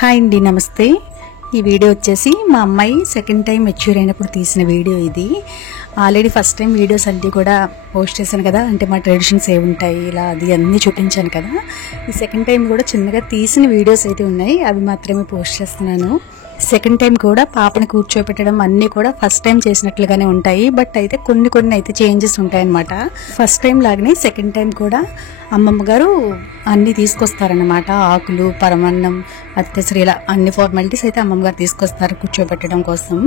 Hi అండి, నమస్తే. ఈ వీడియో వచ్చేసి మా అమ్మాయి సెకండ్ టైం మెచ్యూర్ అయినప్పుడు తీసిన వీడియో ఇది. ఆల్రెడీ ఫస్ట్ టైం వీడియోస్ అన్నీ కూడా పోస్ట్ చేశాను కదా, అంటే మా ట్రెడిషన్స్ ఏముంటాయి ఇలా అది అన్నీ చూపించాను కదా. ఈ సెకండ్ టైం కూడా చిన్నగా తీసిన వీడియోస్ అయితే ఉన్నాయి, అవి మాత్రమే పోస్ట్ చేస్తున్నాను. సెకండ్ టైం కూడా పాపని కూర్చోపెట్టడం అన్నీ కూడా ఫస్ట్ టైం చేసినట్లుగానే ఉంటాయి, బట్ అయితే కొన్ని అయితే చేంజెస్ ఉంటాయన్నమాట. ఫస్ట్ టైం లాగానే సెకండ్ టైం కూడా అమ్మమ్మ గారు అన్నీ తీసుకొస్తారన్నమాట. ఆకులు, పరమన్నం, అత్తెసరి ఇలా అన్ని ఫార్మాలిటీస్ అయితే అమ్మమ్మ గారు తీసుకొస్తారు కూర్చోపెట్టడం కోసం.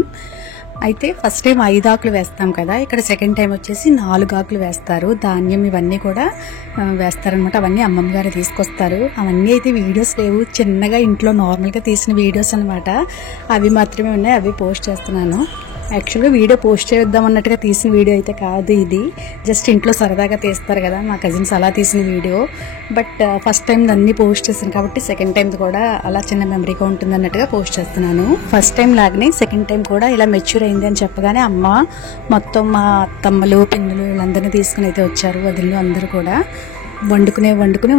అయితే ఫస్ట్ టైం 5 ఆకులు వేస్తాం కదా, ఇక్కడ సెకండ్ టైం వచ్చేసి 4 ఆకులు వేస్తారు. ధాన్యం ఇవన్నీ కూడా వేస్తారనమాట. అవన్నీ అమ్మమ్మ గారు తీసుకొస్తారు. అవన్నీ అయితే వీడియోస్ లేవు, చిన్నగా ఇంట్లో నార్మల్గా తీసిన వీడియోస్ అనమాట. అవి మాత్రమే ఉన్నాయి, అవి పోస్ట్ చేస్తున్నాను. యాక్చువల్గా వీడియో పోస్ట్ చేద్దాం అన్నట్టుగా తీసిన వీడియో అయితే కాదు ఇది, జస్ట్ ఇంట్లో సరదాగా తీస్తారు కదా మా కజిన్స్, అలా తీసిన వీడియో. బట్ ఫస్ట్ టైం అన్నీ పోస్ట్ చేశాను కాబట్టి సెకండ్ టైం కూడా అలా చిన్న మెమరీగా ఉంటుంది అన్నట్టుగా పోస్ట్ చేస్తున్నాను. ఫస్ట్ టైం లాగానే సెకండ్ టైం కూడా ఇలా మెచ్యూర్ అయింది అని చెప్పగానే అమ్మ మొత్తం మా తమ్మలు, పిన్నులు వీళ్ళందరినీ తీసుకుని అయితే వచ్చారు. వదిలిలో అందరూ కూడా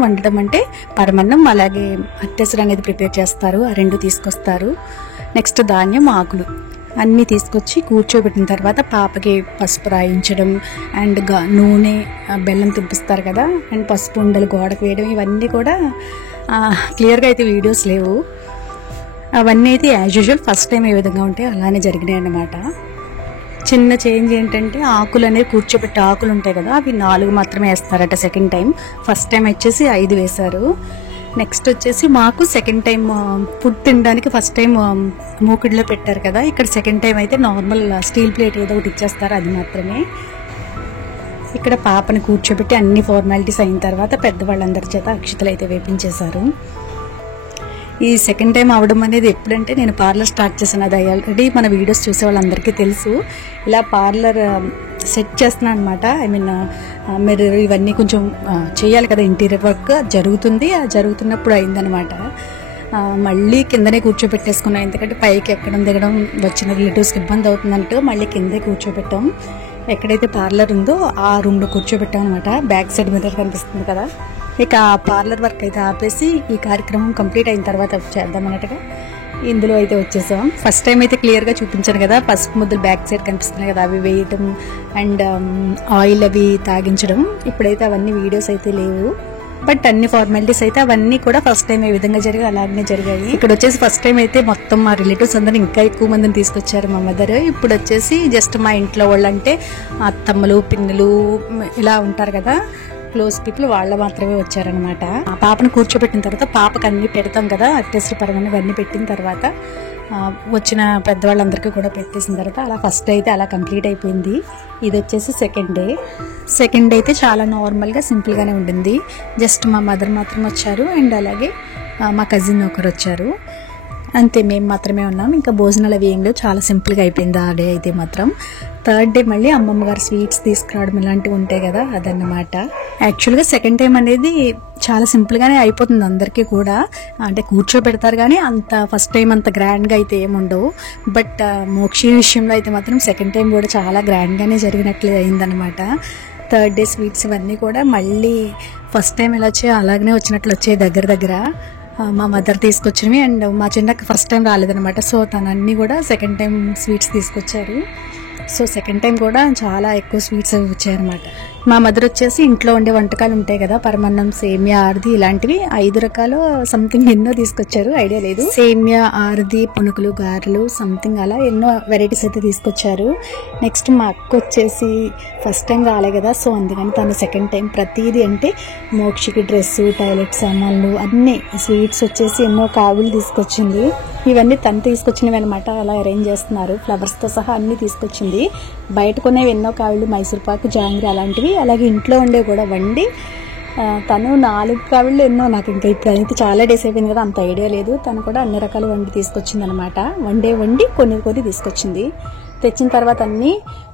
వండడం అంటే పరమన్నం, అలాగే అట్టెసరు అనేది ప్రిపేర్ చేస్తారు, ఆ 2 తీసుకొస్తారు. నెక్స్ట్ ధాన్యం, ఆకులు అన్నీ తీసుకొచ్చి కూర్చోబెట్టిన తర్వాత పాపకి పసుపు రాయించడం అండ్ నూనె, బెల్లం తుంపిస్తారు కదా, అండ్ పసుపు ఉండలు గోడకు వేయడం, ఇవన్నీ కూడా క్లియర్గా అయితే వీడియోస్ లేవు. అవన్నీ అయితే యాజ్ యూజువల్ ఫస్ట్ టైం ఏ విధంగా ఉంటాయి అలానే జరిగినాయి అన్నమాట. చిన్న చేంజ్ ఏంటంటే ఆకులు అనేవి కూర్చోబెట్టే ఆకులు ఉంటాయి కదా, అవి 4 మాత్రమే వేస్తారట సెకండ్ టైం. ఫస్ట్ టైం వచ్చేసి 5 వేశారు. నెక్స్ట్ వచ్చేసి మాకు సెకండ్ టైం ఫుడ్ తినడానికి ఫస్ట్ టైం మూకిడిలో పెట్టారు కదా, ఇక్కడ సెకండ్ టైం అయితే నార్మల్ స్టీల్ ప్లేట్ ఏదో ఒకటి ఇచ్చేస్తారు, అది మాత్రమే. ఇక్కడ పాపని కూర్చోబెట్టి అన్ని ఫార్మాలిటీస్ అయిన తర్వాత పెద్దవాళ్ళందరి చేత అక్షతలు అయితే వేపించేశారు. ఈ సెకండ్ టైం అవడం అనేది ఎప్పుడంటే నేను పార్లర్ స్టార్ట్ చేశాను, అది ఆల్రెడీ మన వీడియోస్ చూసే వాళ్ళందరికీ తెలుసు. ఇలా పార్లర్ సెట్ చేస్తున్నాను అనమాట. ఐ మీన్ మీరు ఇవన్నీ కొంచెం చేయాలి కదా, ఇంటీరియర్ వర్క్ జరుగుతుంది, ఆ జరుగుతున్నప్పుడు అయిందనమాట. మళ్ళీ కిందనే కూర్చోబెట్టేసుకున్నాం, ఎందుకంటే పైకి ఎక్కడం దిగడం వచ్చిన రిలేటివ్స్కి ఇబ్బంది అవుతుందంటూ మళ్ళీ కిందే కూర్చోబెట్టాం. ఎక్కడైతే పార్లర్ ఉందో ఆ రూమ్లో కూర్చోబెట్టాం అనమాట. బ్యాక్ సైడ్ మిర్రర్ కనిపిస్తుంది కదా. ఇక ఆ పార్లర్ వర్క్ అయితే ఆపేసి ఈ కార్యక్రమం కంప్లీట్ అయిన తర్వాత చేద్దాం అన్నట్టుగా ఇందులో అయితే వచ్చేసాం. ఫస్ట్ టైం అయితే క్లియర్గా చూపించాను కదా, పసుపు ముద్దలు బ్యాక్ సైడ్ కనిపిస్తున్నాయి కదా, అవి వేయటం అండ్ ఆయిల్ అవి తాగించడం. ఇప్పుడైతే అవన్నీ వీడియోస్ అయితే లేవు, బట్ అన్ని ఫార్మాలిటీస్ అయితే అవన్నీ కూడా ఫస్ట్ టైం ఏ విధంగా జరిగాయి అలాగనే జరిగాయి. ఇక్కడ వచ్చేసి ఫస్ట్ టైం అయితే మొత్తం మా రిలేటివ్స్ అందరూ ఇంకా ఎక్కువ మందిని తీసుకొచ్చారు మా మదర్. ఇప్పుడు వచ్చేసి జస్ట్ మా ఇంట్లో వాళ్ళు అంటే అత్తమ్మలు, పిన్నులు ఇలా ఉంటారు కదా, క్లోజ్ పీపుల్, వాళ్ళ మాత్రమే వచ్చారనమాట. ఆ పాపను కూర్చోబెట్టిన తర్వాత పాపకు అన్ని పెడతాం కదా, అట్టెసరి పరమన్నం ఇవన్నీ పెట్టిన తర్వాత వచ్చిన పెద్దవాళ్ళందరికీ కూడా పెట్టేసిన తర్వాత అలా ఫస్ట్ అయితే అలా కంప్లీట్ అయిపోయింది. ఇది వచ్చేసి సెకండ్ డే అయితే చాలా నార్మల్గా సింపుల్గానే ఉండింది. జస్ట్ మా మదర్ మాత్రం వచ్చారు అండ్ అలాగే మా కజిన్ ఒకరు వచ్చారు, అంతే, మేము మాత్రమే ఉన్నాం. ఇంకా భోజనాలు అవి ఏం లేవు, చాలా సింపుల్గా అయిపోయింది ఆ డే అయితే మాత్రం. థర్డ్ డే మళ్ళీ అమ్మమ్మ గారు స్వీట్స్ తీసుకురావడం ఇలాంటివి ఉంటాయి కదా, అదన్నమాట. యాక్చువల్గా సెకండ్ టైం అనేది చాలా సింపుల్గానే అయిపోతుంది అందరికీ కూడా, అంటే కూర్చోబెడతారు కానీ అంత ఫస్ట్ టైం అంత గ్రాండ్గా అయితే ఏముండవు. బట్ మోక్షి విషయంలో అయితే మాత్రం సెకండ్ టైం కూడా చాలా గ్రాండ్గానే జరిగినట్లు అయిందనమాట. థర్డ్ డే స్వీట్స్ ఇవన్నీ కూడా మళ్ళీ ఫస్ట్ టైం ఎలా వచ్చాయో అలాగనే వచ్చినట్లు వచ్చాయి దగ్గర. మా మదర్ తీసుకొచ్చినవి అండ్ మా చిన్నకి ఫస్ట్ టైం రాలేదనమాట, సో తను అన్నీ కూడా సెకండ్ టైం స్వీట్స్ తీసుకొచ్చారు. సో సెకండ్ టైం కూడా చాలా ఎక్కువ స్వీట్స్ వచ్చాయన్నమాట. మా మదర్ వచ్చేసి ఇంట్లో ఉండే వంటకాలు ఉంటాయి కదా, పరమన్నం, సేమియా, ఆర్ది ఇలాంటివి 5 రకాలు సంథింగ్ ఎన్నో తీసుకొచ్చారు, ఐడియా లేదు. సేమియా, ఆర్ది, పునుకులు, గారెలు సంథింగ్ అలా ఎన్నో వెరైటీస్ అయితే తీసుకొచ్చారు. నెక్స్ట్ మా అక్క వచ్చేసి ఫస్ట్ టైం రాలే కదా, సో అందుకని తను సెకండ్ టైం ప్రతిదీ అంటే మోక్షికి డ్రెస్సు, టాయిలెట్ సామాన్లు అన్నీ, స్వీట్స్ వచ్చేసి ఎన్నో కావులు తీసుకొచ్చింది. ఇవన్నీ తను తీసుకొచ్చినవి అనమాట, అలా అరేంజ్ చేస్తున్నారు, ఫ్లవర్స్తో సహా అన్నీ తీసుకొచ్చింది. బయట కొనేవి ఎన్నో కావులు, మైసూర్పాకు, జాంగ్రీ అలాంటివి, అలాగే ఇంట్లో ఉండే కూడా వండి తను 4 కావిళ్ళు ఎన్నో, నాకు ఇంకా ఇప్పుడు అయితే చాలా డేస్ అయిపోయింది కదా, అంత ఐడియా లేదు. తను కూడా అన్ని రకాలు వండి తీసుకొచ్చింది అనమాట. వండి కొన్ని తీసుకొచ్చింది. తెచ్చిన తర్వాత అన్నీ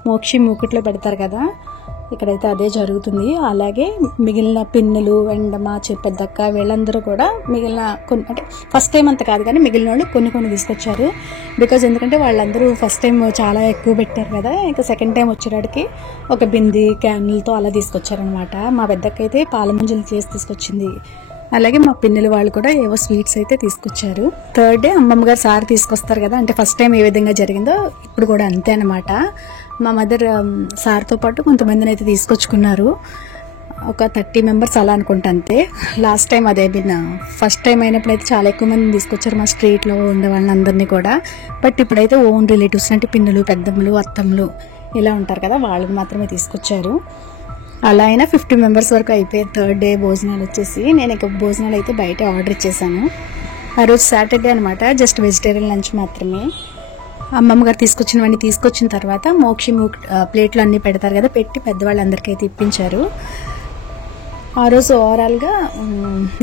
మోక్షి మూకిట్లో పెడతారు కదా, ఇక్కడైతే అదే జరుగుతుంది. అలాగే మిగిలిన పిన్నులు అండ్ మా పెద్దక్క వీళ్ళందరూ కూడా మిగిలిన కొన్ని, అంటే ఫస్ట్ టైం అంత కాదు కానీ మిగిలిన వాళ్ళు కొన్ని తీసుకొచ్చారు. బికాజ్ ఎందుకంటే వాళ్ళందరూ ఫస్ట్ టైం చాలా ఎక్కువ పెట్టారు కదా, ఇంకా సెకండ్ టైం వచ్చేటికి ఒక బింది క్యాన్లతో అలా తీసుకొచ్చారనమాట. మా పెద్దక్క అయితే పాల ముంజలు చేసి తీసుకొచ్చింది. అలాగే మా పిన్నెల వాళ్ళు కూడా ఏవో స్వీట్స్ అయితే తీసుకొచ్చారు. థర్డ్ డే అమ్మమ్మ గారు సార్ తీసుకొస్తారు కదా, అంటే ఫస్ట్ టైం ఏ విధంగా జరిగిందో ఇప్పుడు కూడా అంతే అనమాట. మా మదర్ సార్తో పాటు కొంతమందిని అయితే తీసుకొచ్చుకున్నారు, ఒక 30 మెంబర్స్ అలా అనుకుంటా అంతే. లాస్ట్ టైం అదే ఫస్ట్ టైం అయినప్పుడు అయితే చాలా ఎక్కువ మందిని తీసుకొచ్చారు మా స్ట్రీట్లో ఉండే వాళ్ళందరినీ కూడా. బట్ ఇప్పుడైతే ఓన్ రిలేటివ్స్ అంటే పిన్నులు, పెద్దమ్మలు, అత్తమ్మలు ఇలా ఉంటారు కదా, వాళ్ళకి మాత్రమే తీసుకొచ్చారు. అలా అయినా 50 మెంబర్స్ వరకు అయిపోయాయి థర్డ్ డే భోజనాలు వచ్చేసి. నేను ఇక భోజనాలు అయితే బయట ఆర్డర్ ఇచ్చేసాను. ఆ రోజు సాటర్డే అనమాట, జస్ట్ వెజిటేరియన్ లంచ్ మాత్రమే. అమ్మమ్మ గారు తీసుకొచ్చినవన్నీ తీసుకొచ్చిన తర్వాత మోక్షి ప్లేట్లు అన్నీ పెడతారు కదా, పెట్టి పెద్దవాళ్ళందరికీ అయితే ఇప్పించారు. ఆ రోజు ఓవరాల్గా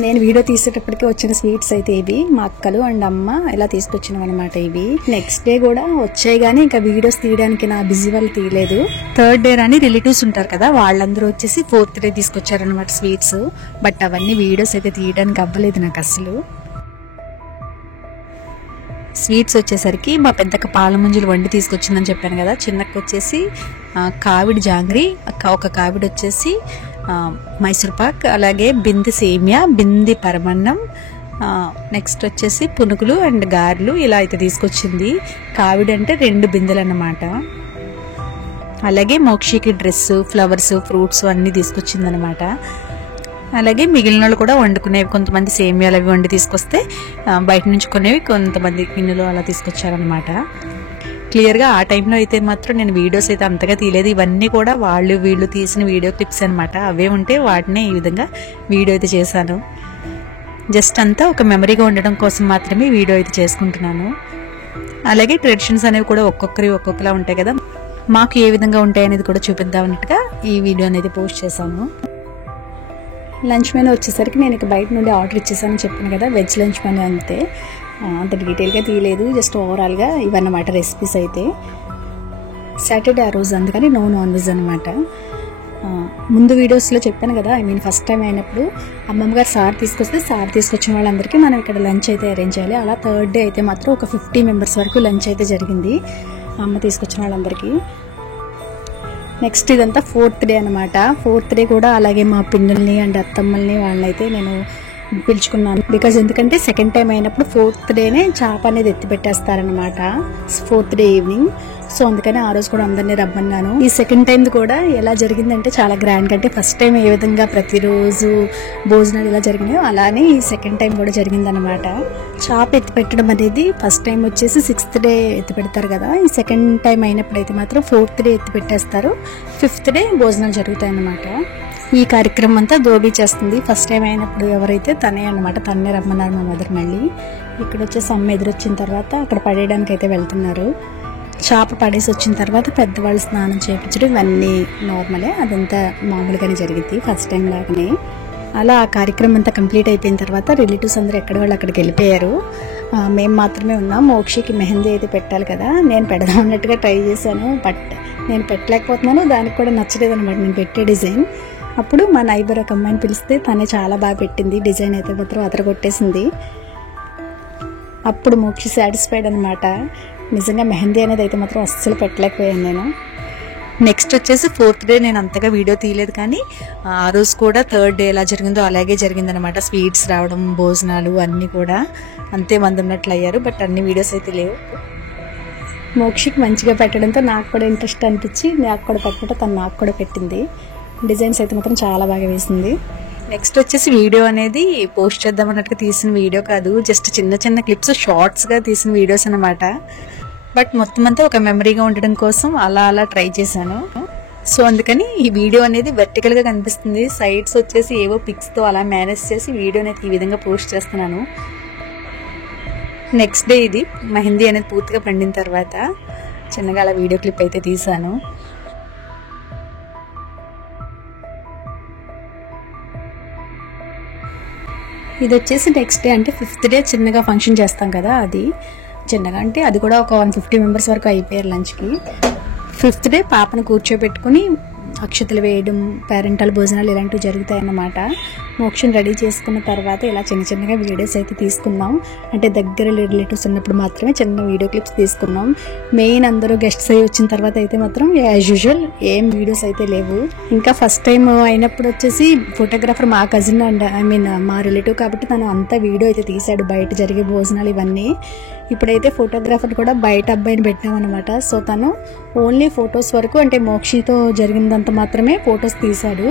నేను వీడియో తీసేటప్పటికి వచ్చిన స్వీట్స్ అయితే ఇవి, మా అక్కలు అండ్ అమ్మ ఇలా తీసుకొచ్చినవి అనమాట ఇవి. నెక్స్ట్ డే కూడా వచ్చాయి కానీ ఇంకా వీడియోస్ తీయడానికి నా బిజీ వాళ్ళు తీయలేదు. థర్డ్ డే రాని రిలేటివ్స్ ఉంటారు కదా, వాళ్ళందరూ వచ్చేసి ఫోర్త్ డే తీసుకొచ్చారనమాట స్వీట్స్. బట్ అవన్నీ వీడియోస్ అయితే తీయడానికి అవ్వలేదు నాకు అసలు. స్వీట్స్ వచ్చేసరికి మా పెద్దక్క పాల ముంజులు వండి తీసుకొచ్చిందని చెప్పాను కదా, చిన్నక్క వచ్చేసి కావిడి జాంగ్రీ, ఒక కావిడి వచ్చేసి మైసూర్పాక్, అలాగే బింది సేమియా, బింది పరమన్నం, నెక్స్ట్ వచ్చేసి పునుగులు అండ్ గారెలు ఇలా అయితే తీసుకొచ్చింది. కావిడి అంటే 2 బిందెలు అన్నమాట. అలాగే మోక్షికి డ్రెస్, ఫ్లవర్స్, ఫ్రూట్స్ అన్నీ తీసుకొచ్చింది అనమాట. అలాగే మిగిలిన వాళ్ళు కూడా వండుకునేవి, కొంతమంది సేమియాలు అవి వండి తీసుకొస్తే బయట నుంచి కొనేవి కొంతమంది గిన్నెలు అలా తీసుకొచ్చారనమాట. క్లియర్గా ఆ టైంలో అయితే మాత్రం నేను వీడియోస్ అయితే అంతగా తీయలేదు. ఇవన్నీ కూడా వీళ్ళు తీసిన వీడియో క్లిప్స్ అనమాట. అవే ఉంటే వాటినే ఈ విధంగా వీడియో అయితే చేశాను. జస్ట్ అంతా ఒక మెమరీగా ఉండడం కోసం మాత్రమే వీడియో అయితే చేసుకుంటున్నాను. అలాగే ట్రెడిషన్స్ అనేవి కూడా ఒక్కొక్కలా ఉంటాయి కదా, మాకు ఏ విధంగా ఉంటాయి అనేది కూడా చూపిద్దాం అన్నట్టుగా ఈ వీడియో అనేది పోస్ట్ చేశాను. లంచ్ మెనూ వచ్చేసరికి నేను ఇక బయట నుండి ఆర్డర్ ఇచ్చేసానని చెప్పాను కదా, వెజ్ లంచ్ మెనూ అంతే, అంత డీటెయిల్గా తీయలేదు, జస్ట్ ఓవరాల్గా ఇవన్నమాట రెసిపీస్ అయితే. సాటర్డే ఆ రోజు అందుకని నాన్ వెజ్ అనమాట. ముందు వీడియోస్లో చెప్పాను కదా, ఫస్ట్ టైం అయినప్పుడు అమ్మమ్మ గారు సార్ తీసుకొచ్చిన వాళ్ళందరికీ మనం ఇక్కడ లంచ్ అయితే అరేంజ్ చేయాలి. అలా థర్డ్ డే అయితే మాత్రం ఒక 50 మెంబర్స్ వరకు లంచ్ అయితే జరిగింది అమ్మ తీసుకొచ్చిన వాళ్ళందరికీ. నెక్స్ట్ ఇదంతా ఫోర్త్ డే అనమాట. ఫోర్త్ డే కూడా అలాగే మా పిన్నుల్ని అండ్ అత్తమ్మల్ని వాళ్ళనైతే నేను పిలుచుకున్నాను. బికాజ్ ఎందుకంటే సెకండ్ టైం అయినప్పుడు ఫోర్త్ డేనే చేప అనేది ఎత్తి పెట్టేస్తారనమాట, ఫోర్త్ డే ఈవినింగ్. సో అందుకని ఆ రోజు కూడా అందరినీ రమ్మన్నాను. ఈ సెకండ్ టైం కూడా ఎలా జరిగిందంటే చాలా గ్రాండ్, అంటే ఫస్ట్ టైం ఏ విధంగా ప్రతిరోజు భోజనాలు ఇలా జరిగినాయో అలానే ఈ సెకండ్ టైం కూడా జరిగిందనమాట. చేప ఎత్తి పెట్టడం అనేది ఫస్ట్ టైం వచ్చేసి 6th డే ఎత్తి పెడతారు కదా, ఈ సెకండ్ టైం అయినప్పుడు అయితే మాత్రం 4th డే ఎత్తి పెట్టేస్తారు, 5th డే భోజనాలు జరుగుతాయి అన్నమాట. ఈ కార్యక్రమం అంతా దోబీ చేస్తుంది. ఫస్ట్ టైం అయినప్పుడు ఎవరైతే తనే అనమాట, తన్నే రమ్మన్నారు మా మదర్. మళ్ళీ ఇక్కడ వచ్చేసి అమ్మ ఎదురొచ్చిన తర్వాత అక్కడ పడేయడానికి అయితే వెళ్తున్నారు. చేప పడేసి వచ్చిన తర్వాత పెద్దవాళ్ళు స్నానం చేయించడం ఇవన్నీ నార్మలే, అదంతా మామూలుగానే జరిగింది ఫస్ట్ టైం లాగానే. అలా ఆ కార్యక్రమం అంతా కంప్లీట్ అయిపోయిన తర్వాత రిలేటివ్స్ అందరూ ఎక్కడ వాళ్ళు అక్కడికి వెళ్ళిపోయారు. మేము మాత్రమే ఉన్నాం. మోక్షికి మెహందీ అయితే పెట్టాలి కదా, నేను పెడదాం అన్నట్టుగా ట్రై చేశాను, బట్ నేను పెట్టలేకపోతున్నాను, దానికి కూడా నచ్చలేదు అనమాట నేను పెట్టే డిజైన్. అప్పుడు మా నైబర్ ఒక అమ్మాయిని పిలిస్తే తనే చాలా బాగా పెట్టింది, డిజైన్ అయితే మాత్రం అదరగొట్టేసింది. అప్పుడు మోక్షి సాటిస్ఫైడ్ అనమాట. నిజంగా మెహందీ అనేది అయితే మాత్రం అస్సలు పెట్టలేకపోయాను నేను. నెక్స్ట్ వచ్చేసి 4th డే నేను అంతగా వీడియో తీయలేదు, కానీ ఆ రోజు కూడా థర్డ్ డే ఎలా జరిగిందో అలాగే జరిగిందనమాట. స్వీట్స్ రావడం, భోజనాలు అన్నీ కూడా అంతే మంది ఉన్నట్లు అయ్యారు, బట్ అన్ని వీడియోస్ అయితే లేవు. మోక్షికి మంచిగా పెట్టడంతో నాకు కూడా ఇంట్రెస్ట్ అనిపించి నాకు కూడా పెట్టడం, తను నాకు కూడా పెట్టింది. డిజైన్స్ అయితే మాత్రం చాలా బాగా వేసింది. నెక్స్ట్ వచ్చేసి వీడియో అనేది పోస్ట్ చేద్దాం అన్నట్టుగా తీసిన వీడియో కాదు, జస్ట్ చిన్న చిన్న క్లిప్స్, షార్ట్స్గా తీసిన వీడియోస్ అనమాట. బట్ మొత్తం అంతా ఒక మెమరీగా ఉండడం కోసం అలా ట్రై చేశాను. సో అందుకని ఈ వీడియో అనేది వెర్టికల్గా కనిపిస్తుంది, సైడ్స్ వచ్చేసి ఏవో పిక్స్తో అలా మేనేజ్ చేసి వీడియో అనేది ఈ విధంగా పోస్ట్ చేస్తున్నాను. నెక్స్ట్ డే ఇది మెహందీ అనేది పూర్తిగా పండిన తర్వాత చిన్నగా అలా వీడియో క్లిప్ అయితే తీశాను. ఇది వచ్చేసి నెక్స్ట్ డే అంటే 5th డే చిన్నగా ఫంక్షన్ చేస్తాం కదా, అది చిన్నగా అంటే అది కూడా ఒక 150 మెంబర్స్ వరకు అయిపోయారు లంచ్కి. 5th డే పాపను కూర్చోబెట్టుకుని అక్షతలు వేయడం, పేరెంటల్ భోజనాలు ఇలాంటివి జరుగుతాయి అన్నమాట. మోక్షని రెడీ చేసుకున్న తర్వాత ఇలా చిన్న చిన్నగా వీడియోస్ అయితే తీసుకున్నాం. అంటే దగ్గర రిలేటివ్స్ ఉన్నప్పుడు మాత్రమే చిన్న వీడియో క్లిప్స్ తీసుకున్నాం. మెయిన్ అందరూ గెస్ట్స్ అయ్యి వచ్చిన తర్వాత అయితే మాత్రం యాజ్ యూజువల్ ఏం వీడియోస్ అయితే లేవు. ఇంకా ఫస్ట్ టైం అయినప్పుడు వచ్చేసి ఫోటోగ్రాఫర్ మా కజిన్ అండ్ మా రిలేటివ్ కాబట్టి తను అంతా వీడియో అయితే తీశాడు, బయట జరిగే భోజనాలు ఇవన్నీ. ఇప్పుడైతే ఫోటోగ్రాఫర్ కూడా బయట అబ్బాయిని పెట్టామన్నమాట. సో తను ఓన్లీ ఫొటోస్ వరకు, అంటే మోక్షితో జరిగినంత మాత్రమే ఫొటోస్ తీశాడు.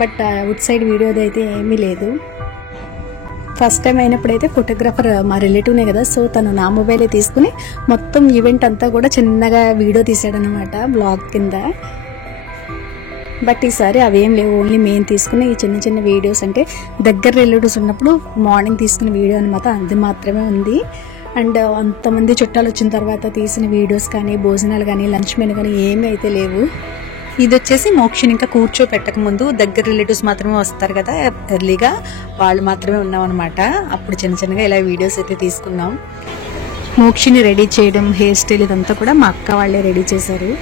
బట్ అవుట్ సైడ్ వీడియోది అయితే ఏమీ లేదు. ఫస్ట్ టైం అయినప్పుడైతే ఫోటోగ్రాఫర్ మా రిలేటివ్నే కదా, సో తను నా మొబైలే తీసుకుని మొత్తం ఈవెంట్ అంతా కూడా చిన్నగా వీడియో తీశాడనమాట బ్లాగ్ కింద. బట్ ఈసారి అవేం లేవు, ఓన్లీ మేము తీసుకుని ఈ చిన్న చిన్న వీడియోస్, అంటే దగ్గర రిలేటివ్స్ ఉన్నప్పుడు మార్నింగ్ తీసుకున్న వీడియో అనమాట, అది మాత్రమే ఉంది. అండ్ అంతమంది చుట్టాలు వచ్చిన తర్వాత తీసిన వీడియోస్ కానీ, భోజనాలు కానీ, లంచ్ మెనూ కానీ ఏమీ అయితే లేవు. ఇది వచ్చేసి మోక్షని ఇంకా కూర్చోపెట్టక ముందు దగ్గర రిలేటివ్స్ మాత్రమే వస్తారు కదా ఎర్లీగా, వాళ్ళు మాత్రమే ఉన్నాం అనమాట. అప్పుడు చిన్న చిన్నగా ఇలా వీడియోస్ అయితే తీసుకున్నాం. మోక్షని రెడీ చేయడం, హెయిర్ స్టైల్ ఇదంతా కూడా మా అక్క వాళ్ళే రెడీ చేశారు.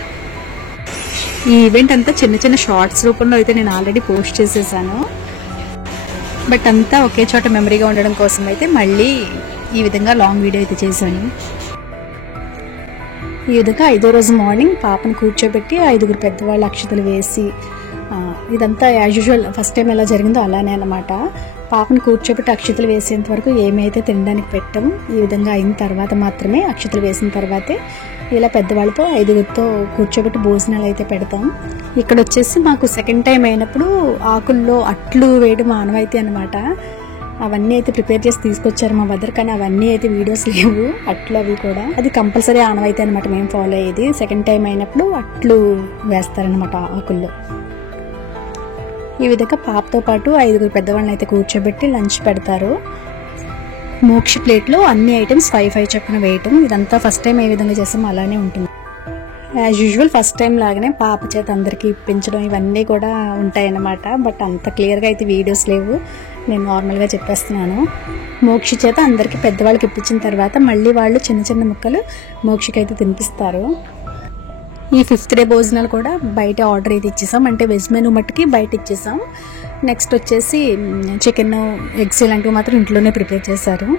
ఈ ఈవెంట్ అంతా చిన్న చిన్న షార్ట్స్ రూపంలో అయితే నేను ఆల్రెడీ పోస్ట్ చేసేసాను. బట్ అంతా ఒకే చోట మెమరీగా ఉండడం కోసం అయితే మళ్ళీ ఈ విధంగా లాంగ్ వీడియో అయితే చేశాను. ఈ విధంగా 5వ రోజు మార్నింగ్ పాపను కూర్చోబెట్టి 5గురు పెద్దవాళ్ళు అక్షతలు వేసి, ఇదంతా యాజ్ యూజువల్ ఫస్ట్ టైం ఎలా జరిగిందో అలానే అన్నమాట. పాపను కూర్చోబెట్టి అక్షతలు వేసేంత వరకు ఏమైతే తినడానికి పెట్టాం. ఈ విధంగా అయిన తర్వాత మాత్రమే అక్షతలు వేసిన తర్వాతే ఇలా పెద్దవాళ్ళతో 5గురితో కూర్చోబెట్టి భోజనాలు అయితే పెడతాం. ఇక్కడ వచ్చేసి మాకు సెకండ్ టైం అయినప్పుడు ఆకుల్లో అట్లు వేయడం ఆనవాయితీ అనమాట. అవన్నీ అయితే ప్రిపేర్ చేసి తీసుకొచ్చారు మా మదర్, కానీ అవన్నీ అయితే వీడియోస్ లేవు, అట్లు అవి కూడా. అది కంపల్సరీ ఆనవాయితీ అనమాట మేము ఫాలో అయ్యేది. సెకండ్ టైం అయినప్పుడు అట్లు వేస్తారనమాట ఆకుల్లో. ఈ విధంగా పాపతో పాటు 5గురు పెద్దవాళ్ళని అయితే కూర్చోబెట్టి లంచ్ పెడతారు. మోక్ష ప్లేట్లో అన్ని ఐటమ్స్ 5 చొప్పున వేయటం. ఇదంతా ఫస్ట్ టైం ఏ విధంగా చేస్తామో అలానే ఉంటుంది. యాజ్ యూజువల్ ఫస్ట్ టైం లాగానే పాప చేత అందరికీ ఇప్పించడం ఇవన్నీ కూడా ఉంటాయన్నమాట. బట్ అంత క్లియర్గా అయితే వీడియోస్ లేవు, నేను నార్మల్గా చెప్పేస్తున్నాను. మోక్ష చేత అందరికీ పెద్దవాళ్ళకి ఇప్పించిన తర్వాత మళ్ళీ వాళ్ళు చిన్న చిన్న ముక్కలు మోక్షకి అయితే తినిపిస్తారు. ఈ 5th డే భోజనాలు కూడా బయట ఆర్డర్ అయితే ఇచ్చేసాం, అంటే వెజ్ మెనూ మట్టుకి బయట ఇచ్చేసాం. నెక్స్ట్ వచ్చేసి చికెన్, ఎగ్స్ ఇలాంటివి మాత్రం ఇంట్లోనే ప్రిపేర్ చేశారు.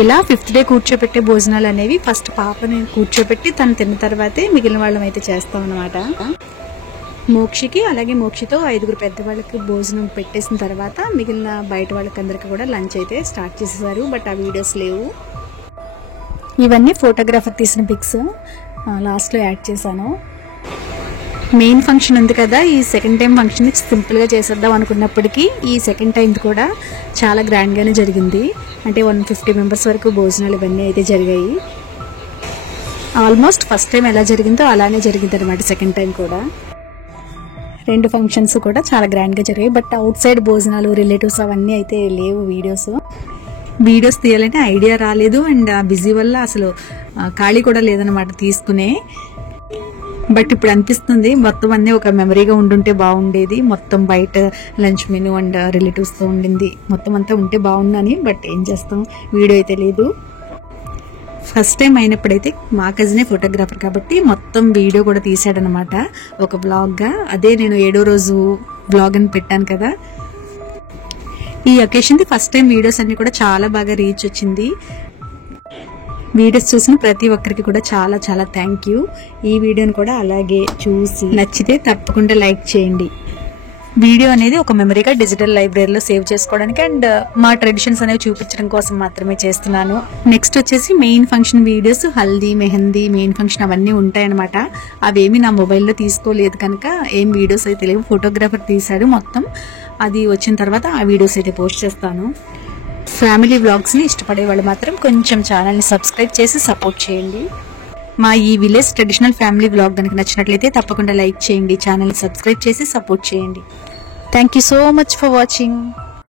ఇలా 5th డే కూర్చోబెట్టే భోజనాలు అనేవి ఫస్ట్ పాపని కూర్చోబెట్టి తను తిన్న తర్వాతే మిగిలిన వాళ్ళం అయితే చేస్తాం అన్నమాట. మోక్షకి అలాగే మోక్షతో 5గురు పెద్దవాళ్ళకి భోజనం పెట్టేసిన తర్వాత మిగిలిన బయట వాళ్ళకి అందరికీ కూడా లంచ్ అయితే స్టార్ట్ చేసేసారు. బట్ ఆ వీడియోస్ లేవు. ఇవన్నీ ఫోటోగ్రాఫర్ తీసిన పిక్స్ లాస్ట్లో యాడ్ చేశాను. మెయిన్ ఫంక్షన్ ఉంది కదా, ఈ సెకండ్ టైం ఫంక్షన్ సింపుల్గా చేసేద్దాం అనుకున్నప్పటికీ ఈ సెకండ్ టైం కూడా చాలా గ్రాండ్గానే జరిగింది. అంటే 150 మెంబర్స్ వరకు భోజనాలు ఇవన్నీ అయితే జరిగాయి. ఆల్మోస్ట్ ఫస్ట్ టైం ఎలా జరిగిందో అలానే జరిగింది అనమాట సెకండ్ టైం కూడా. 2 ఫంక్షన్స్ కూడా చాలా గ్రాండ్గా జరిగాయి. బట్ అవుట్ సైడ్ భోజనాలు, రిలేటివ్స్ అవన్నీ అయితే లేవు. వీడియోస్ తీయాలంటే ఐడియా రాలేదు, అండ్ ఆ బిజీ వల్ల అసలు ఖాళీ కూడా లేదనమాట తీసుకునే. బట్ ఇప్పుడు అనిపిస్తుంది మొత్తం అన్నీ ఒక మెమరీగా ఉండుంటే బాగుండేది. మొత్తం బయట లంచ్ మెనూ అండ్ రిలేటివ్స్తో ఉండింది మొత్తం అంతా ఉంటే బాగుందని. బట్ ఏం చేస్తాం, వీడియో అయితే లేదు. ఫస్ట్ టైం అయినప్పుడైతే మా కజినే ఫోటోగ్రాఫర్ కాబట్టి మొత్తం వీడియో కూడా తీసాడనమాట ఒక బ్లాగ్గా. అదే నేను 7వ రోజు బ్లాగ్ అని పెట్టాను కదా. ఈ అకేషన్ది ఫస్ట్ టైం వీడియోస్ అన్ని కూడా చాలా బాగా రీచ్ వచ్చింది. వీడియోస్ చూసిన ప్రతి ఒక్కరికి కూడా చాలా చాలా థ్యాంక్ యూ. ఈ వీడియోని కూడా అలాగే చూసి నచ్చితే తప్పకుండా లైక్ చేయండి. వీడియో అనేది ఒక మెమరీగా డిజిటల్ లైబ్రరీలో సేవ్ చేసుకోవడానికి అండ్ మా ట్రెడిషన్స్ అనేవి చూపించడం కోసం మాత్రమే చేస్తున్నాను. నెక్స్ట్ వచ్చేసి main function videos, haldi, mehndi, main function అవన్నీ ఉంటాయన్నమాట. అవేమి నా మొబైల్లో తీసుకోలేదు కనుక ఏం వీడియోస్ అయితే లేవు. ఫోటోగ్రాఫర్ తీశాడు మొత్తం. అది వచ్చిన తర్వాత ఆ వీడియోస్ అయితే పోస్ట్ చేస్తాను. ఫ్యామిలీ వ్లాగ్స్ని ఇష్టపడే వాళ్ళు మాత్రం కొంచెం ఛానల్ని సబ్స్క్రైబ్ చేసి సపోర్ట్ చేయండి. మా ఈ విలేజ్ ట్రెడిషనల్ ఫ్యామిలీ వ్లాగ్ కనుక నచ్చినట్లయితే తప్పకుండా లైక్ చేయండి, ఛానల్ని సబ్స్క్రైబ్ చేసి సపోర్ట్ చేయండి. Thank you so much for watching.